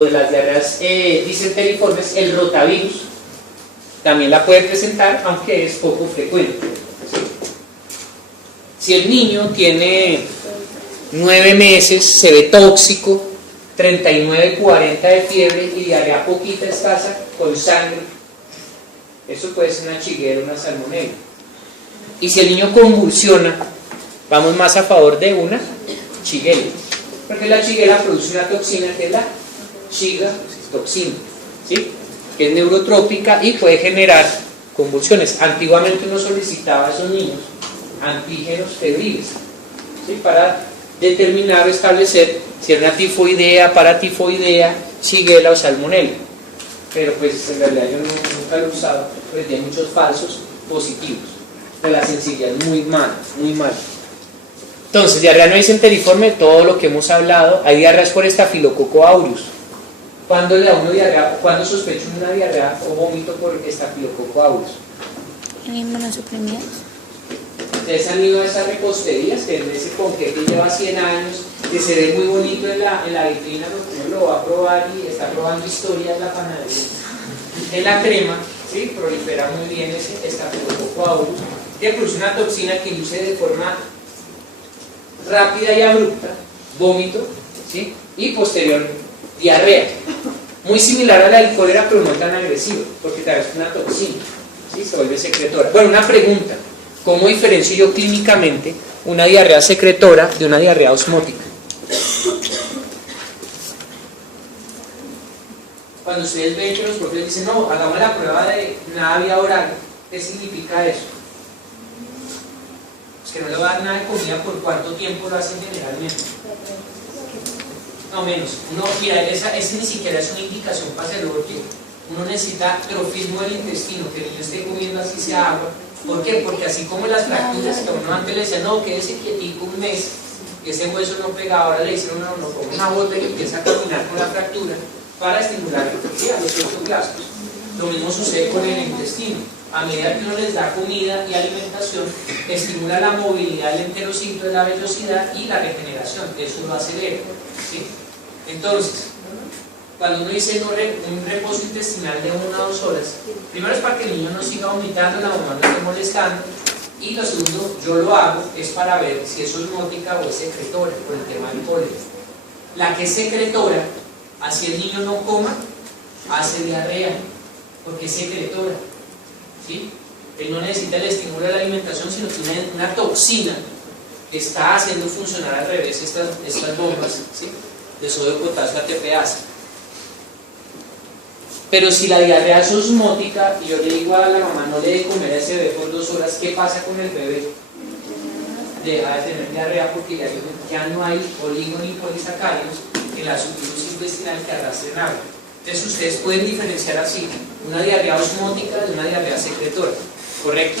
de las diarreas disenteriformes, el rotavirus también la puede presentar, aunque es poco frecuente. ¿Sí? Si el niño tiene 9 meses, se ve tóxico, 39-40 de fiebre y diarrea poquita, escasa, con sangre, eso puede ser una chiguera, una salmonela. Y si el niño convulsiona, vamos más a favor de una chiguela, porque la chiguela produce una toxina que es la chigatoxina, ¿sí? Que es neurotrópica y puede generar convulsiones. Antiguamente uno solicitaba a esos niños antígenos febriles, ¿sí? Para determinar o establecer si era una tifoidea, paratifoidea, chiguela o salmonela. Pero pues en realidad yo nunca lo he usado, porque tiene muchos falsos positivos. De la sensibilidad es muy mala, muy mala. Entonces, diarrea no disenteriforme, todo lo que hemos hablado. Hay diarreas por Staphylococcus aureus. ¿Cuándo le da uno diarrea? ¿Cuándo sospecha una diarrea o vómito por Staphylococcus aureus? ¿En inmunosuprimidos? Ustedes han ido a esas reposterías, que en ese ponqué que lleva 100 años, que se ve muy bonito en la vitrina, porque uno lo va a probar y está probando historias en la panadería. En la crema, ¿sí? Prolifera muy bien ese Staphylococcus aureus, que produce una toxina que induce de forma rápida y abrupta vómito, ¿sí? Y posterior diarrea, muy similar a la del cólera, pero no tan agresivo, porque tal vez es una toxina, ¿sí? Se vuelve secretora. Bueno, una pregunta: ¿cómo diferencio yo clínicamente una diarrea secretora de una diarrea osmótica? Cuando ustedes ven que los profes dicen, no, hagamos la prueba de una vía oral, ¿qué significa eso? Pues que no le va a dar nada de comida. ¿Por cuánto tiempo lo hacen generalmente? No, menos. Uno, mira, esa ni siquiera es una indicación para hacerlo, porque uno necesita trofismo del intestino, que el niño esté comiendo así sea agua. ¿Por qué? Porque así como las fracturas, que a uno antes le decían, no, quédese quietico un mes, y ese hueso no pega, ahora le dicen, no, ponga una bota y empieza a caminar con la fractura para estimular los osteoclastos. Lo mismo sucede con el intestino. A medida que uno les da comida y alimentación, estimula la movilidad del enterocito, la velocidad y la regeneración, eso lo acelera, ¿sí? Entonces, cuando uno dice un reposo intestinal de 1 a 2 horas, primero es para que el niño no siga vomitando, la mamá no esté molestando, y lo segundo, yo lo hago, es para ver si es osmótica o es secretora, por el tema del cólera. La que es secretora, así el niño no coma, hace diarrea, porque es secretora, ¿sí? Él no necesita el estímulo de la alimentación, sino tiene una toxina que está haciendo funcionar al revés estas bombas, ¿sí? De sodio, potasio, ATPase. Pero si la diarrea es osmótica y yo le digo a la mamá no le dé comer a ese bebé por 2 horas, ¿qué pasa con el bebé? Deja de tener diarrea porque ya no hay oligo ni polisacáridos en la subclusis intestinal que arrastren agua. Entonces ustedes pueden diferenciar así una diarrea osmótica de una diarrea secretora, ¿correcto?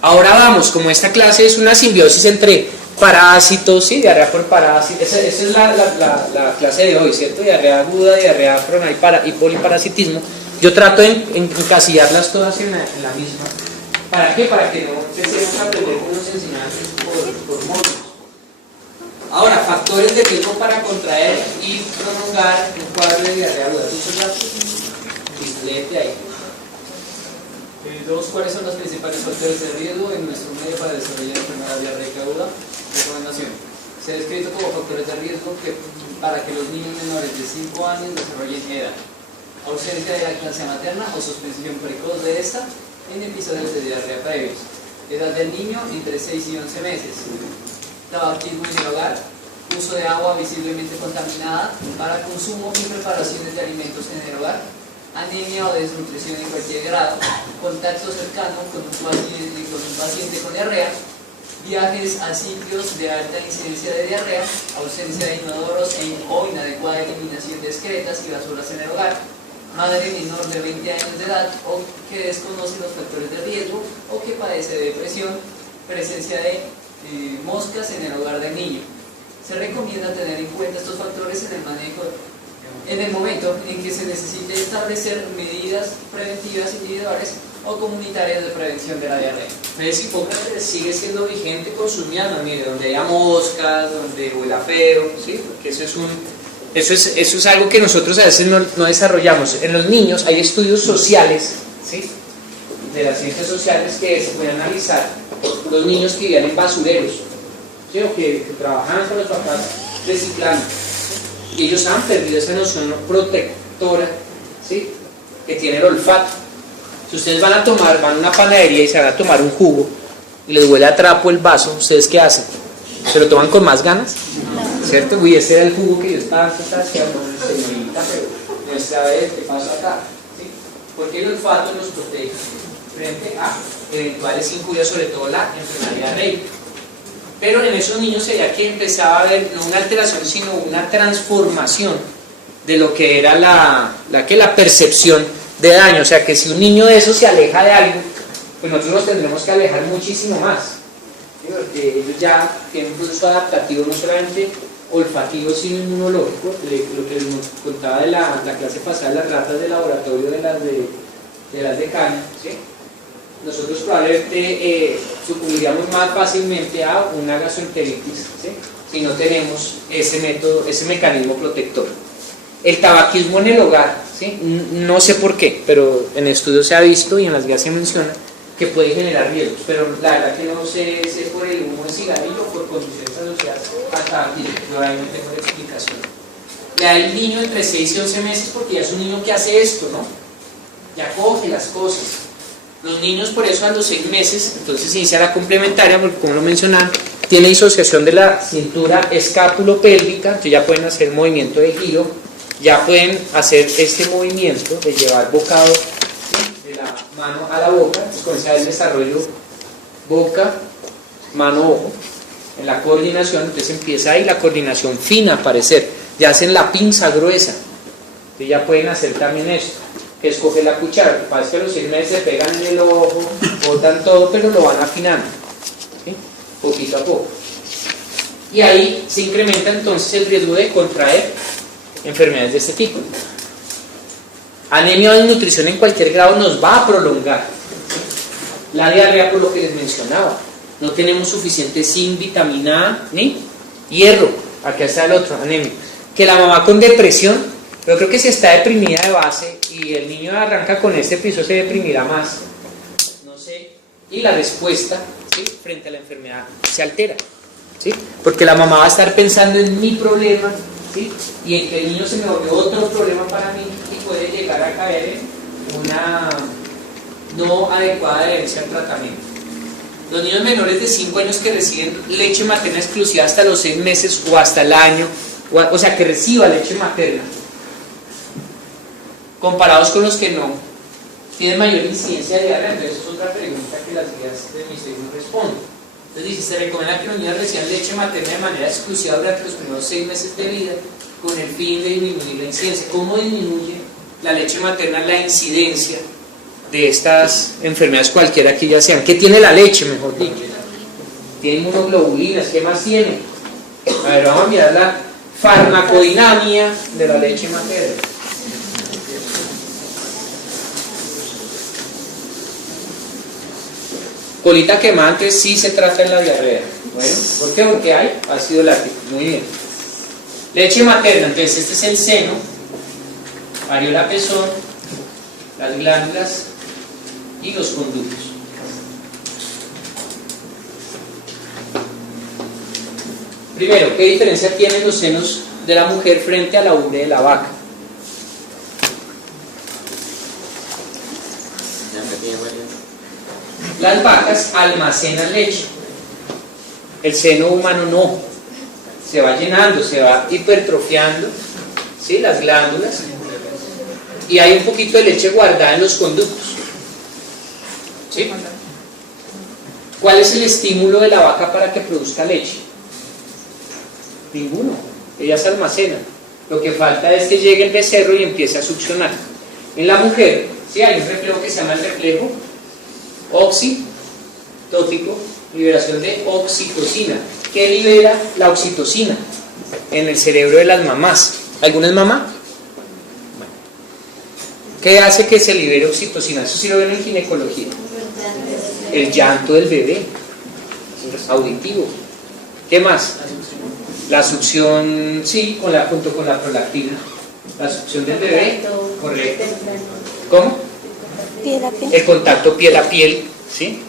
Ahora vamos, como esta clase es una simbiosis entre parásitos, ¿sí? Diarrea por parásitos, esa es la clase de hoy, ¿cierto? Diarrea aguda, diarrea cronal y poliparasitismo. Yo trato de encasillarlas todas en la misma. ¿Para qué? Para que no empecemos a aprender como nos enseñaban por módulos. Ahora, factores de riesgo para contraer y prolongar un cuadro de diarrea aguda. ¿Muchos datos? Listo, léete ahí. ¿Cuáles son los principales factores de riesgo en nuestro medio para desarrollar enfermedad diarreica aguda? Recomendación: se ha descrito como factores de riesgo para que los niños menores de 5 años desarrollen EDA, ausencia de lactancia materna o suspensión precoz de esta en episodios de diarrea previos, edad del niño entre 6 y 11 meses, tabaquismo en el hogar, uso de agua visiblemente contaminada para consumo y preparaciones de alimentos en el hogar, anemia o desnutrición en cualquier grado, contacto cercano con un paciente con diarrea, viajes a sitios de alta incidencia de diarrea, ausencia de inodoros o inadecuada eliminación de excretas y basuras en el hogar, madre menor de 20 años de edad o que desconoce los factores de riesgo o que padece de depresión, presencia de moscas en el hogar del niño. Se recomienda tener en cuenta estos factores en el manejo en el momento en que se necesite establecer medidas preventivas individuales o comunitarias de prevención de la diarrea. ¿Ves? Hipócrates sigue siendo vigente con sus mianos, mire, donde haya moscas, donde huela feo, ¿sí? Porque eso es Eso es algo que nosotros a veces no desarrollamos. En los niños hay estudios sociales, ¿sí?, de las ciencias sociales, que se pueden analizar los niños que vivían en basureros, ¿sí?, o que trabajaban con los papás reciclando, y ellos han perdido esa noción protectora, ¿sí?, que tiene el olfato. Si ustedes van a una panadería y se van a tomar un jugo y les huele a trapo el vaso, ¿ustedes qué hacen? ¿Se lo toman con más ganas? ¿Cierto? Uy, ese era el jugo que yo estaba haciendo, señorita, pero no sabe qué pasa acá, ¿sí? Porque el olfato nos protege frente a eventuales injurias, sobre todo la enfermedad diarreica. Pero en esos niños sería que empezaba a haber no una alteración, sino una transformación de lo que era la percepción de daño. O sea, que si un niño de eso se aleja de algo, pues nosotros nos tendremos que alejar muchísimo más, ¿sí? Porque ellos ya tienen un proceso adaptativo no solamente olfativo, sino inmunológico. Lo que nos contaba de la clase pasada de las ratas de laboratorio de las de caña, ¿sí? Nosotros probablemente sucumbiríamos más fácilmente a una gastroenteritis, ¿sí?, si no tenemos ese método, ese mecanismo protector. El tabaquismo en el hogar, ¿sí?, no sé por qué, pero en estudios se ha visto y en las guías se menciona que puede generar riesgos, pero la verdad que no sé si es por el humo de cigarrillo o por condiciones asociadas al tabaquismo. Yo ahí no tengo la explicación. La del niño entre 6 y 11 meses, porque ya es un niño que hace esto, ¿no? Ya coge las cosas. Los niños, por eso, a los 6 meses, entonces inicia la complementaria, porque como lo mencionaban, tiene disociación de la cintura escápulo-pélvica, entonces ya pueden hacer movimiento de giro, ya pueden hacer este movimiento de llevar bocado, ¿sí?, de la mano a la boca. Entonces comienza el desarrollo boca, mano, ojo, en la coordinación. Entonces empieza ahí la coordinación fina a aparecer, ya hacen la pinza gruesa, entonces ya pueden hacer también esto, que es coger la cuchara. Lo que pasa es que a los 6 meses se pegan en el ojo, botan todo, pero lo van afinando, ¿sí?, poquito a poco. Y ahí se incrementa entonces el riesgo de contraer enfermedades de este tipo. Anemia o desnutrición en cualquier grado nos va a prolongar, ¿sí?, la diarrea, por lo que les mencionaba. No tenemos suficiente zinc, vitamina A, ni hierro. Aquí está el otro, anemia. Que la mamá con depresión, pero creo que si está deprimida de base y el niño arranca con este episodio, se deprimirá más, no sé, y la respuesta, ¿sí?, frente a la enfermedad se altera, ¿sí?, porque la mamá va a estar pensando en mi problema, ¿sí?, y en que el niño se me volvió otro problema para mí, y puede llegar a caer en una no adecuada adherencia al tratamiento. Los niños menores de 5 años que reciben leche materna exclusiva hasta los 6 meses o hasta el año, o sea, que reciba leche materna, comparados con los que no, tienen mayor incidencia de diarrea. Entonces es otra pregunta que las guías de ministerio no responden. Entonces dice, se recomienda que los niños reciban leche materna de manera exclusiva durante los primeros 6 meses de vida, con el fin de disminuir la incidencia. ¿Cómo disminuye la leche materna la incidencia de estas enfermedades, cualquiera que ya sean? ¿Qué tiene la leche, mejor dicho? Tiene inmunoglobulinas. ¿Qué más tiene? A ver, vamos a mirar la farmacodinamia de la leche materna. Colita quemada, entonces sí se trata en la diarrea. Bueno, ¿por qué? Porque hay ácido láctico. Muy bien. Leche materna, entonces este es el seno, areola pezón, las glándulas y los conductos. Primero, ¿qué diferencia tienen los senos de la mujer frente a la ubre de la vaca? Las vacas almacenan leche, el seno humano no, se va llenando, se va hipertrofiando, ¿sí?, las glándulas, y hay un poquito de leche guardada en los conductos, ¿sí? ¿Cuál es el estímulo de la vaca para que produzca leche? Ninguno, ellas almacenan. Lo que falta es que llegue el becerro y empiece a succionar. En la mujer, ¿sí?, hay un reflejo que se llama el reflejo oxitótico, liberación de oxitocina. ¿Qué libera la oxitocina? En el cerebro de las mamás. ¿Alguna es mamá? Bueno. ¿Qué hace que se libere oxitocina? Eso sí lo ven en ginecología. El llanto del bebé, auditivo. ¿Qué más? La succión, sí, junto con la prolactina. La succión del bebé, correcto. ¿Cómo? Piel a piel. El contacto piel a piel, ¿sí?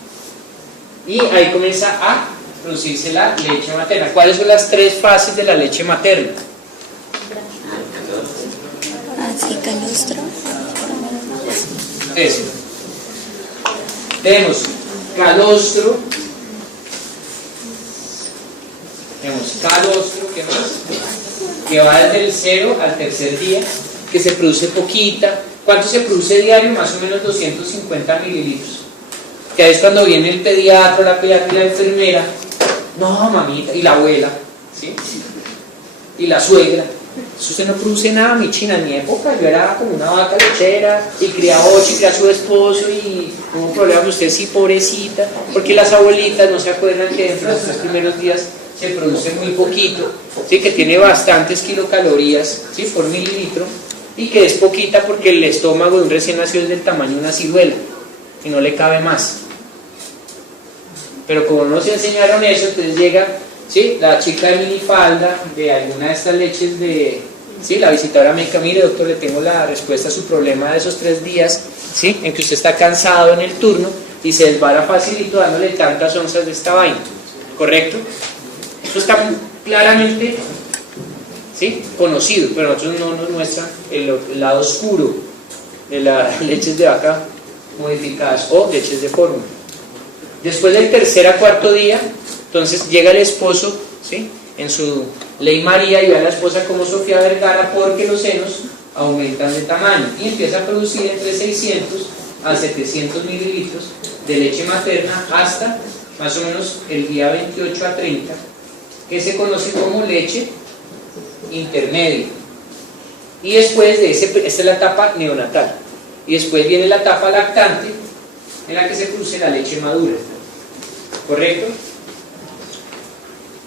Y ahí comienza a producirse la leche materna. ¿Cuáles son las 3 fases de la leche materna? Así calostro. Eso. Tenemos calostro. ¿Qué más? Que va desde el 0 al tercer día, que se produce poquita. ¿Cuánto se produce diario? Más o menos 250 mililitros. Que ahí es cuando viene el pediatra, la pediatra y la enfermera. No, mamita, y la abuela, ¿sí? Y la suegra. Eso usted no produce nada, mi china. En mi época yo era como una vaca lechera y criaba 8 y criaba a su esposo y tuvo un problema con usted, sí, pobrecita. Porque las abuelitas no se acuerdan que dentro de los 3 primeros días se produce muy poquito, ¿sí? Que tiene bastantes kilocalorías, ¿sí? Por mililitro, y que es poquita porque el estómago de un recién nacido es del tamaño de una ciruela y no le cabe más. Pero como no se enseñaron eso, entonces llega, ¿sí? La chica de minifalda de alguna de estas leches de, ¿sí? La visitadora médica, mire doctor, le tengo la respuesta a su problema de esos 3 días, ¿sí? En que usted está cansado en el turno y se desvara facilito dándole tantas onzas de esta vaina, ¿correcto? Eso está claramente, ¿sí? Conocido, pero nosotros no nos muestran el lado oscuro de las leches de vaca modificadas o leches de fórmula. Después del tercer a cuarto día, entonces llega el esposo, ¿sí? En su ley María, y ve a la esposa como Sofía Vergara, porque los senos aumentan de tamaño y empieza a producir entre 600 a 700 mililitros de leche materna hasta más o menos el día 28 a 30, que se conoce como leche intermedia. Y después de esta es la etapa neonatal, y después viene la etapa lactante, en la que se produce la leche madura, ¿correcto?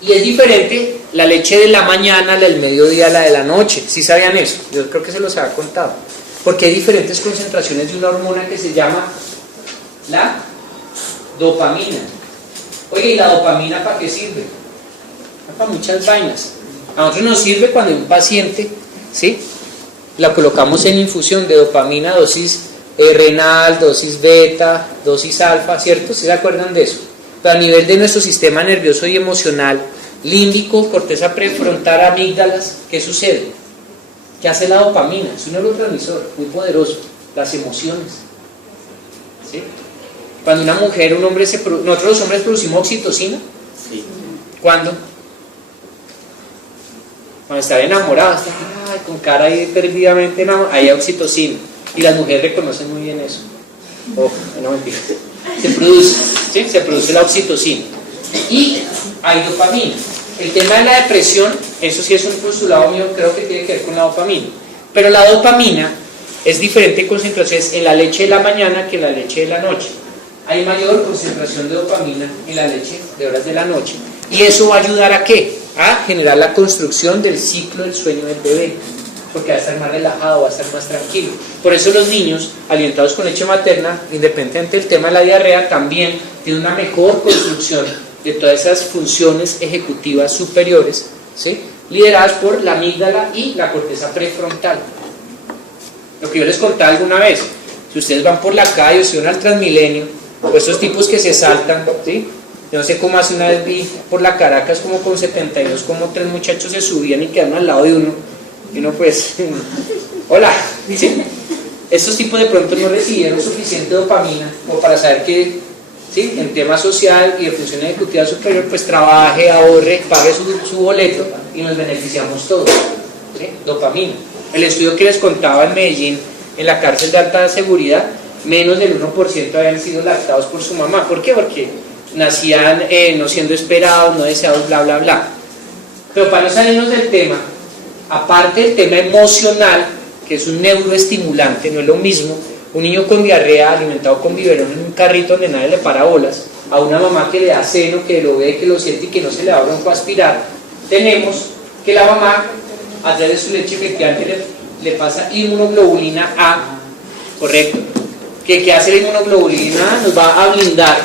Y es diferente la leche de la mañana, la del mediodía, la de la noche. ¿Sí sabían eso? Yo creo que se los había contado. Porque hay diferentes concentraciones de una hormona que se llama la dopamina. Oye, ¿y la dopamina para qué sirve? Para muchas vainas. A nosotros nos sirve cuando un paciente, ¿sí? La colocamos en infusión de dopamina, dosis renal, dosis beta, dosis alfa, ¿cierto? ¿Sí se acuerdan de eso? Pero a nivel de nuestro sistema nervioso y emocional, límbico, corteza prefrontal, amígdalas, ¿qué sucede? ¿Qué hace la dopamina? Es un neurotransmisor muy poderoso, las emociones, ¿sí? Cuando una mujer, un hombre nosotros los hombres producimos oxitocina. Sí. ¿Cuándo? Cuando está enamorado, está con cara ahí perdidamente enamorado, ahí hay oxitocina. Y las mujeres reconocen muy bien eso. Oh, no mentira. Se produce, ¿sí? Se produce la oxitocina. Y hay dopamina. El tema de la depresión, eso sí es un postulado mío, creo que tiene que ver con la dopamina. Pero la dopamina es diferente en concentraciones en la leche de la mañana que en la leche de la noche. Hay mayor concentración de dopamina en la leche de horas de la noche. ¿Y eso va a ayudar a qué? A generar la construcción del ciclo del sueño del bebé, porque va a estar más relajado, va a estar más tranquilo. Por eso los niños alimentados con leche materna, independientemente del tema de la diarrea, también tienen una mejor construcción de todas esas funciones ejecutivas superiores, ¿sí? Lideradas por la amígdala y la corteza prefrontal. Lo que yo les contaba alguna vez, si ustedes van por la calle o si van al Transmilenio, o esos tipos que se saltan, ¿sí? Yo no sé cómo hace, una vez vi por la Caracas como con 72, como 3 muchachos se subían y quedaron al lado de uno, y uno pues, hola, ¿sí? Estos tipos de pronto no recibieron suficiente dopamina como para saber que, ¿sí? En tema social y de función ejecutiva superior, pues trabaje, ahorre, pague su boleto y nos beneficiamos todos, ¿sí? Dopamina. El estudio que les contaba en Medellín, en la cárcel de alta seguridad, menos del 1% habían sido lactados por su mamá. ¿Por qué? Porque nacían no siendo esperados, no deseados, bla, bla, bla. Pero para no salirnos del tema, aparte del tema emocional, que es un neuroestimulante, no es lo mismo un niño con diarrea alimentado con biberón en un carrito donde nadie le para bolas, a una mamá que le da seno, que lo ve, que lo siente y que no se le va a broncoaspirar. Tenemos que la mamá, a través de su leche, efectivamente le pasa inmunoglobulina A, ¿correcto? ¿Qué hace la inmunoglobulina A? Nos va a blindar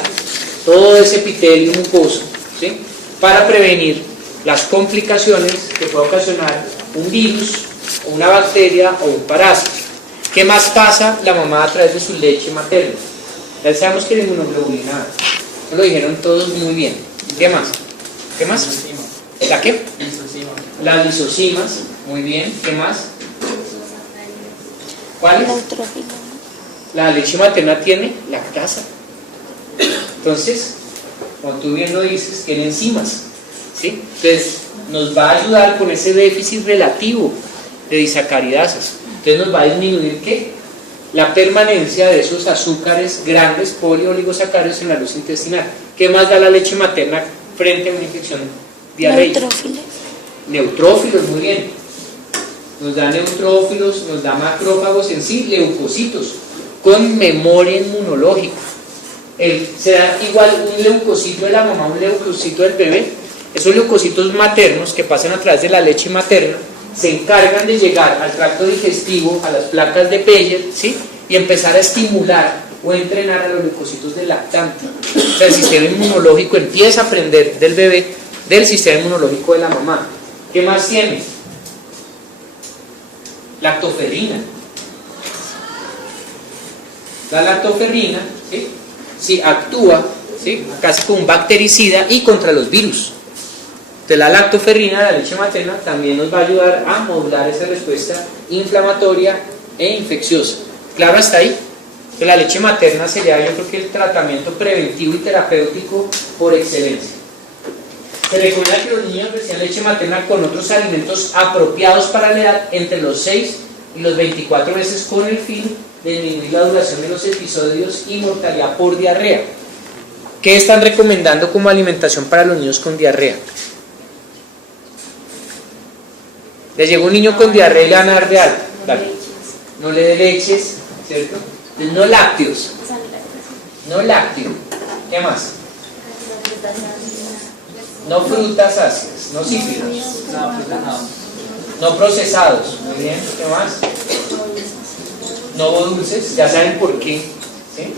todo ese epitelio mucoso, ¿sí? Para prevenir las complicaciones que puede ocasionar un virus, una bacteria o un parásito. ¿Qué más pasa la mamá a través de su leche materna? Ya sabemos que la inmunoglobulina A. Eso lo dijeron todos muy bien. ¿Qué más? ¿Qué más? ¿La qué? Las lisocimas. Muy bien. ¿Qué más? ¿Cuáles? Neutrófilo. La leche materna tiene lactasa. Entonces, como tú bien lo dices, tiene enzimas, ¿sí? Entonces, nos va a ayudar con ese déficit relativo de disacaridasas. Entonces, nos va a disminuir ¿qué? La permanencia de esos azúcares grandes, polioligosacáridos en la luz intestinal. ¿Qué más da la leche materna frente a una infección diarreica? Neutrófilos. Neutrófilos, muy bien. Nos da neutrófilos, nos da macrófagos en sí, leucocitos, con memoria inmunológica. ¿Será igual un leucocito de la mamá, un leucocito del bebé? Esos leucocitos maternos que pasan a través de la leche materna se encargan de llegar al tracto digestivo, a las placas de Peyer, ¿sí? Y empezar a estimular o entrenar a los leucocitos del lactante. O sea, el sistema inmunológico empieza a aprender del bebé, del sistema inmunológico de la mamá. ¿Qué más tiene? Lactoferrina. La lactoferrina, ¿sí? Sí, actúa, ¿sí? Casi como un bactericida y contra los virus. Entonces la lactoferrina de la leche materna también nos va a ayudar a modular esa respuesta inflamatoria e infecciosa. ¿Claro hasta ahí? Entonces la leche materna sería, yo creo que el tratamiento preventivo y terapéutico por excelencia. Se recomienda que los niños reciban leche materna con otros alimentos apropiados para la edad entre los 6 y los 24 meses con el fin de disminuir la duración de los episodios y mortalidad por diarrea. ¿Qué están recomendando como alimentación para los niños con diarrea? Le llegó un niño con diarrea y le van a dar de algo. No le dé leches, ¿cierto? Entonces, no lácteos. No lácteo. ¿Qué más? No frutas ácidas, no cítricos. No procesados. Muy bien, ¿qué más? No dulces, ya saben por qué. ¿Sí?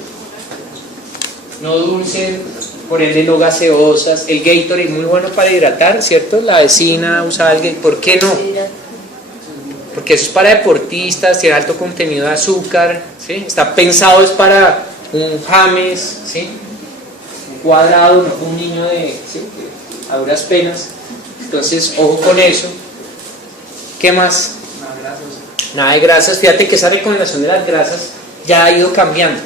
No dulces, por ende no gaseosas. El Gatorade es muy bueno para hidratar, ¿cierto? La vecina usa el Gatorade. ¿Por qué no? Porque eso es para deportistas, tiene alto contenido de azúcar, ¿sí? Está pensado es para un James, ¿sí? Un cuadrado, no un niño de, ¿sí? A duras penas. Entonces, ojo con eso. ¿Qué más? Nada de grasas. Fíjate que esa recomendación de las grasas ya ha ido cambiando.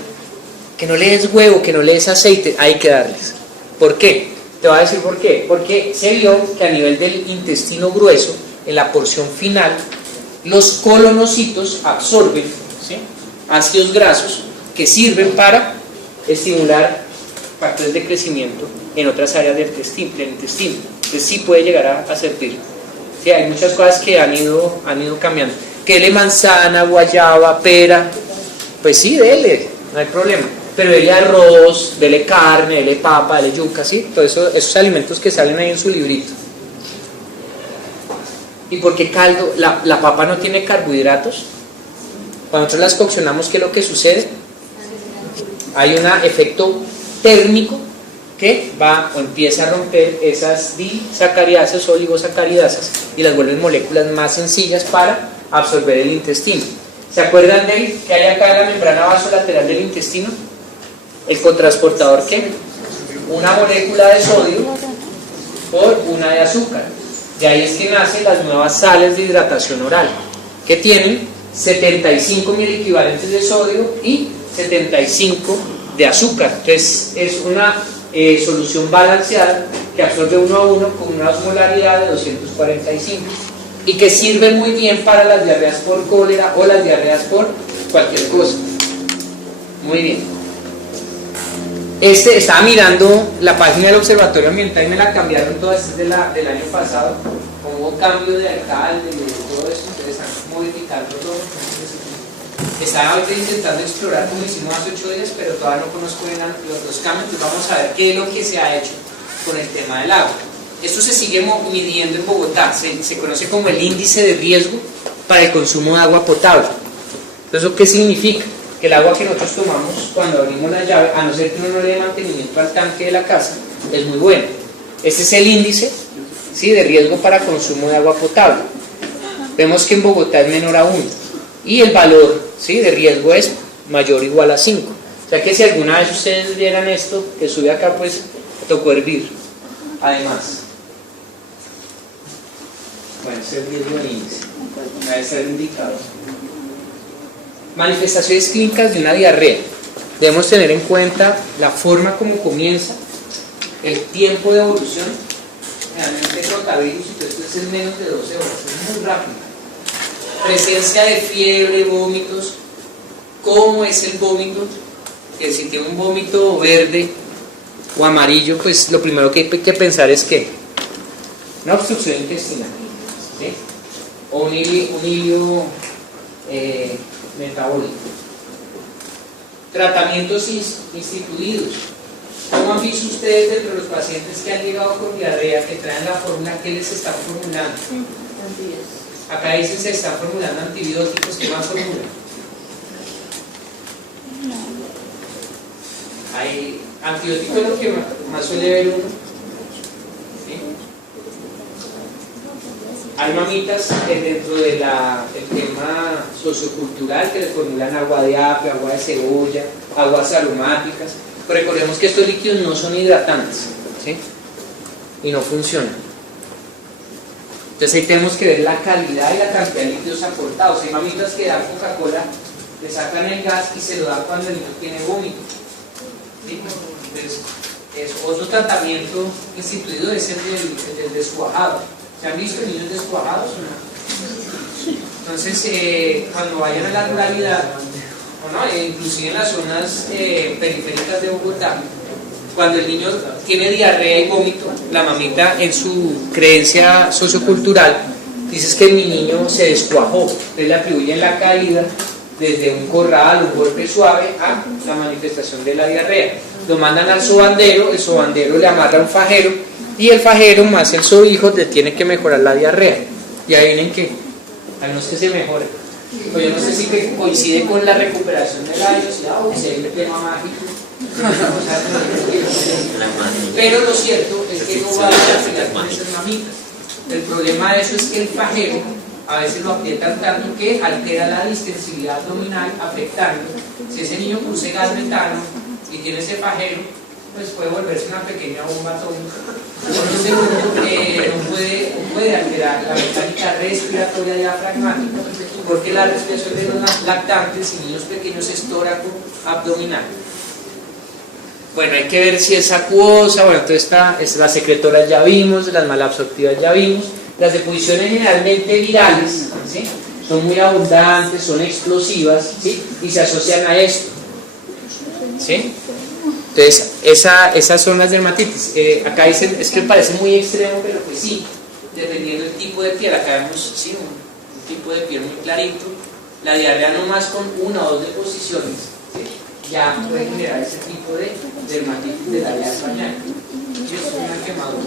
Que no le des huevo, que no le des aceite, hay que darles. ¿Por qué? Te voy a decir por qué. Porque se vio que a nivel del intestino grueso, en la porción final, los colonocitos absorben, ¿sí? Ácidos grasos que sirven para estimular factores de crecimiento en otras áreas del intestino. Entonces sí puede llegar a servir. Sí, hay muchas cosas que han ido cambiando. Que dele manzana, guayaba, pera, pues sí, dele, no hay problema. Pero dele arroz, dele carne, dele papa, dele yuca, ¿sí? Todos esos alimentos que salen ahí en su librito. ¿Y por qué caldo? La papa no tiene carbohidratos. Cuando nosotros las coccionamos, ¿qué es lo que sucede? Hay un efecto térmico que va o empieza a romper esas disacaridasas o oligosacaridasas y las vuelven moléculas más sencillas para absorber el intestino. ¿Se acuerdan de que hay acá en la membrana vasolateral del intestino? El cotransportador, ¿qué? Una molécula de sodio por una de azúcar. De ahí es que nacen las nuevas sales de hidratación oral, que tienen 75 miliequivalentes de sodio y 75 de azúcar. Entonces es una solución balanceada que absorbe 1 a 1 con una osmolaridad de 245 y que sirve muy bien para las diarreas por cólera o las diarreas por cualquier cosa. Muy bien. Estaba mirando la página del Observatorio Ambiental y me la cambiaron toda, esta es del año pasado, como cambio de alcalde y de todo eso, entonces están modificando todo. Estaba ahorita intentando explorar como hicimos hace 8 días, pero todavía no conozco bien los cambios, entonces vamos a ver qué es lo que se ha hecho con el tema del agua. Esto se sigue midiendo en Bogotá, se conoce como el índice de riesgo para el consumo de agua potable. Entonces, ¿eso qué significa? Que el agua que nosotros tomamos cuando abrimos la llave, a no ser que uno no le dé mantenimiento al tanque de la casa, es muy bueno. Este es el índice ¿sí?, de riesgo para consumo de agua potable. Vemos que en Bogotá es menor a 1 y el valor, ¿sí?, de riesgo es mayor o igual a 5. O sea que si alguna vez ustedes vieran esto que sube acá, pues tocó hervir. Además, bueno, ese es el riesgo de índice, debe ser indicado. Manifestaciones clínicas de una diarrea. Debemos tener en cuenta la forma como comienza, el tiempo de evolución. Realmente el rotavirus, esto es en menos de 12 horas, es muy rápido. Presencia de fiebre, vómitos. ¿Cómo es el vómito? Que si tiene un vómito verde o amarillo, pues lo primero que hay que pensar es que una obstrucción intestinal, ¿sí?, o un hilio metabólico. Tratamientos instituidos. ¿Cómo han visto ustedes entre los pacientes que han llegado con diarrea, que traen la fórmula, qué les están formulando? Acá dicen se están formulando antibióticos. ¿Qué más formulan? Hay antibióticos, es lo que más suele ver uno. ¿Sí? Hay mamitas dentro del tema sociocultural que le formulan agua de apio, agua de cebolla, aguas aromáticas. Pero recordemos que estos líquidos no son hidratantes, ¿sí?, y no funcionan. Entonces ahí tenemos que ver la calidad y la cantidad de líquidos aportados. Hay mamitas que dan Coca-Cola, le sacan el gas y se lo dan cuando el niño tiene vómito, ¿sí? Entonces, otro tratamiento instituido es el del descuajado. ¿Se han visto niños descuajados o no? Entonces, cuando vayan a la ruralidad, o no, inclusive en las zonas periféricas de Bogotá, cuando el niño tiene diarrea y vómito, la mamita en su creencia sociocultural dice que mi niño se descuajó, entonces le atribuyen la caída desde un corral, un golpe suave, a la manifestación de la diarrea. Lo mandan al sobandero, el sobandero le amarra un fajero y el fajero más el sobijo le tiene que mejorar la diarrea. Y ahí vienen que, no es que se mejore, pues yo no sé si coincide con la recuperación de la velocidad o si hay un tema mágico. Pero lo cierto es que no va a final con esas mamitas. El problema de eso es que el fajero a veces lo aprietan tanto que altera la distensibilidad abdominal, afectando. Si ese niño produce gas metano y tiene ese fajero, pues puede volverse una pequeña bomba atómica. Entonces no puede alterar la mecánica respiratoria diafragmática, porque la respiración de los lactantes y niños pequeños es tóraco-abdominal. Bueno, hay que ver si es acuosa. Bueno, entonces las secretoras ya vimos, las malabsortivas ya vimos. Las deposiciones generalmente virales, ¿sí?, son muy abundantes, son explosivas, ¿sí?, y se asocian a esto, ¿sí? Entonces, esas son las dermatitis. Acá dicen, es que parece muy extremo, pero pues sí, dependiendo del tipo de piel. Acá vemos, sí, un tipo de piel muy clarito. La diarrea no más con 1 o 2 deposiciones, ¿sí?, ya puede generar ese tipo de dermatitis de la vía pañal. Y eso es una quemadura.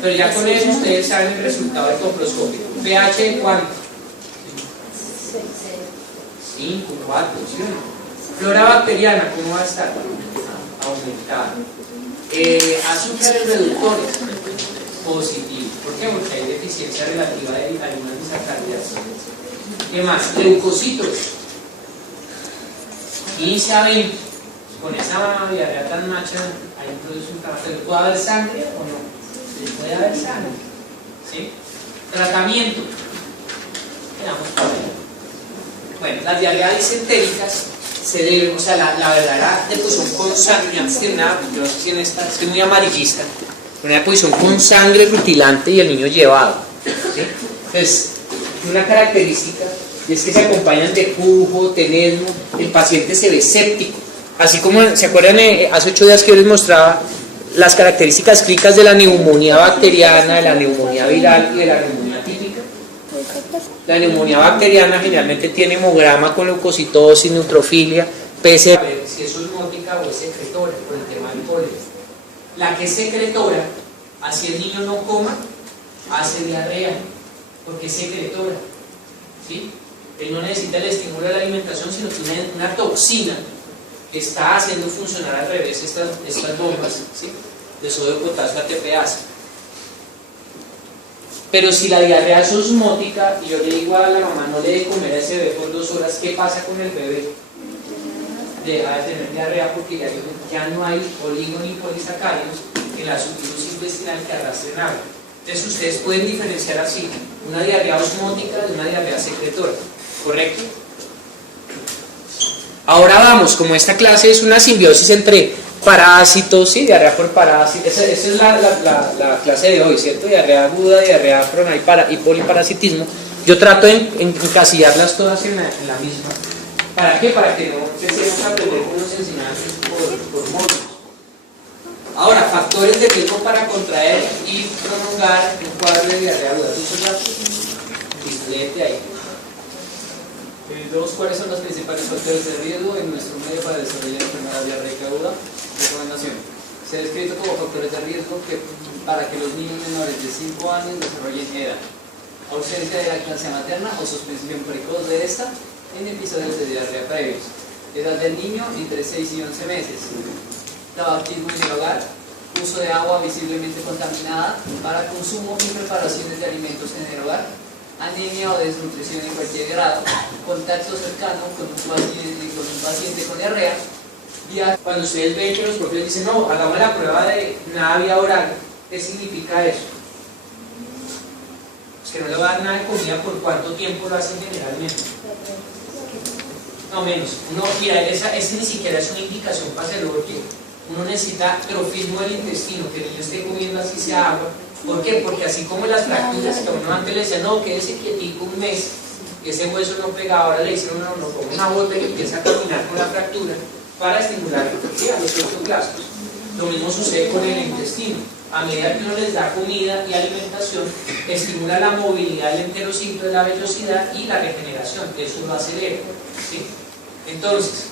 Pero ya con eso ustedes saben el resultado ectoploscópico. pH de cuánto? 5, 4, ¿sí o no? Flora bacteriana, ¿cómo va a estar? Aumentada. Azúcares reductores, positivos. ¿Por qué? Porque hay deficiencia relativa de algunas disacáridas. ¿Qué más? Leucocitos, 15 a 20. Con esa diarrea tan macha, ahí produce un trabajo. ¿Puede haber sangre o no? Puede haber sangre, ¿sí? Tratamiento. Bueno, las diarreas disentéricas se deben, o sea, la verdadera deposición con sangre, antes que nada, yo no sé si en esta, estoy muy amarillista, una deposición con sangre rutilante y el niño llevado, ¿sí? Entonces, una característica es que se acompañan de pujo, tenesmo, el paciente se ve séptico, así como, ¿se acuerdan? Hace 8 días que yo les mostraba las características clínicas de la neumonía bacteriana, de la neumonía viral y de la neumonía típica. La neumonía bacteriana generalmente tiene hemograma con leucocitosis, neutrofilia, PCR. A ver si eso es mótica o es secretora por el tema del polen. La que es secretora, así el niño no coma, hace diarrea, porque es secretora, ¿sí? Él no necesita el estímulo de la alimentación, sino tiene una toxina que está haciendo funcionar al revés estas bombas, ¿sí?, de sodio, potasio, ATPase. Pero si la diarrea es osmótica y yo le digo a la mamá no le dé comer a ese bebé por 2 horas, ¿qué pasa con el bebé? Deja de tener diarrea porque ya no hay oligopolisacáridos en la submucosa intestinal que arrastren agua. Entonces ustedes pueden diferenciar así una diarrea osmótica de una diarrea secretora, ¿correcto? Ahora vamos, como esta clase es una simbiosis entre parásitos, ¿sí? Diarrea por parásitos, esa es la clase de hoy, ¿cierto? Diarrea aguda, diarrea crónica y poliparasitismo. Yo trato de encasillarlas todas en la misma. ¿Para qué? Para que no empecemos a aprender cómo nos enseñan por módulos. Ahora, factores de riesgo para contraer y prolongar un cuadro de diarrea aguda. Listo, léete ahí. ¿Cuáles son los principales factores de riesgo en nuestro medio para desarrollar enfermedad diarreica aguda? Recomendación. Se ha descrito como factores de riesgo para que los niños menores de 5 años desarrollen EDA. Ausencia de lactancia materna o suspensión precoz de esta en episodios de diarrea previos. Edad del niño entre 6 y 11 meses. Tabaquismo en el hogar. Uso de agua visiblemente contaminada para consumo y preparaciones de alimentos en el hogar. Anemia o desnutrición en cualquier grado, contacto cercano con un paciente con diarrea. Cuando ustedes ven que los propios dicen, no, hagamos la prueba de nada vía oral, ¿qué significa eso? Pues que no le va a dar nada de comida por cuánto tiempo lo hacen generalmente. No menos. Mira, esa ni siquiera es una indicación para hacerlo, porque uno necesita trofismo del intestino, que el niño esté comiendo así sea agua. ¿Por qué? Porque así como las fracturas, que a uno antes le decían, no, quédese quietico un mes, que ese hueso no pega, ahora le dicen, no, ponga una bota y empieza a caminar con la fractura para estimular a los osteoclastos. Lo mismo sucede con el intestino. A medida que uno les da comida y alimentación, estimula la movilidad del enterocito, la velocidad y la regeneración, eso lo acelera, ¿sí? Entonces,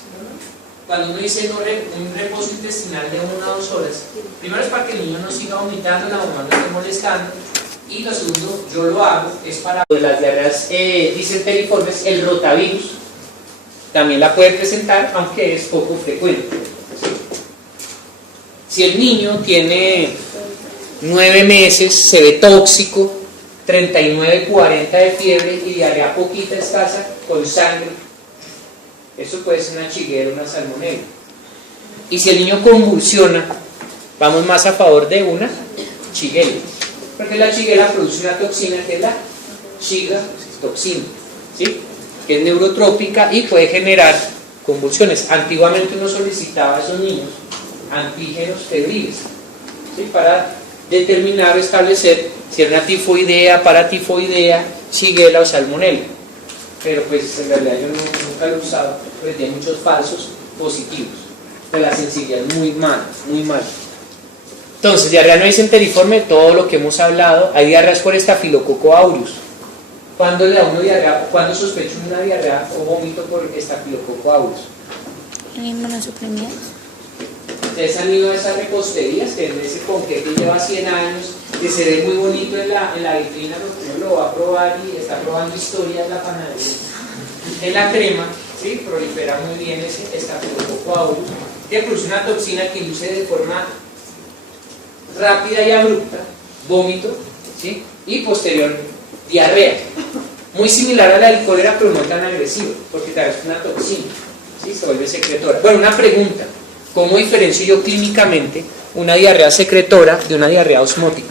cuando uno dice un reposo intestinal de 1 a 2 horas, primero es para que el niño no siga vomitando, la mamá no esté molestando, y lo segundo, yo lo hago, es para las diarreas disenteriformes, el rotavirus también la puede presentar, aunque es poco frecuente, ¿sí? Si el niño tiene 9 meses, se ve tóxico, 39, 40 de fiebre y diarrea poquita, escasa, con sangre, eso puede ser una chiguera, una salmonela. Y si el niño convulsiona, vamos más a favor de una chiguela, porque la chiguela produce una toxina que es la chigatoxina, ¿sí? Que es neurotrópica y puede generar convulsiones. Antiguamente uno solicitaba a esos niños antígenos febriles, ¿sí? Para determinar o establecer si era una tifoidea, paratifoidea, chiguela o salmonela. Pero pues en realidad yo nunca lo he usado, pues tiene muchos falsos positivos, pero la sensibilidad es muy mala, muy mala. Entonces, diarrea no disenteriforme, todo lo que hemos hablado. Hay diarreas por Staphylococcus aureus. ¿Cuándo le da uno diarrea? ¿Cuándo sospecha una diarrea o vómito por Staphylococcus aureus? Inmunosuprimidos. Ustedes han ido a esas reposterías que en ese ponqué que lleva 100 años, que se ve muy bonito en la vitrina, porque uno lo va a probar y está probando historia de la panadería. En la crema, ¿sí? Prolifera muy bien ese Staphylococcus aureus, que produce una toxina que induce de forma rápida y abrupta vómito, ¿sí? Y posterior diarrea. Muy similar a la del cólera, pero no tan agresiva, porque tal vez es una toxina, ¿sí? Se vuelve secretora. Bueno, una pregunta. ¿Cómo diferencio yo clínicamente una diarrea secretora de una diarrea osmótica?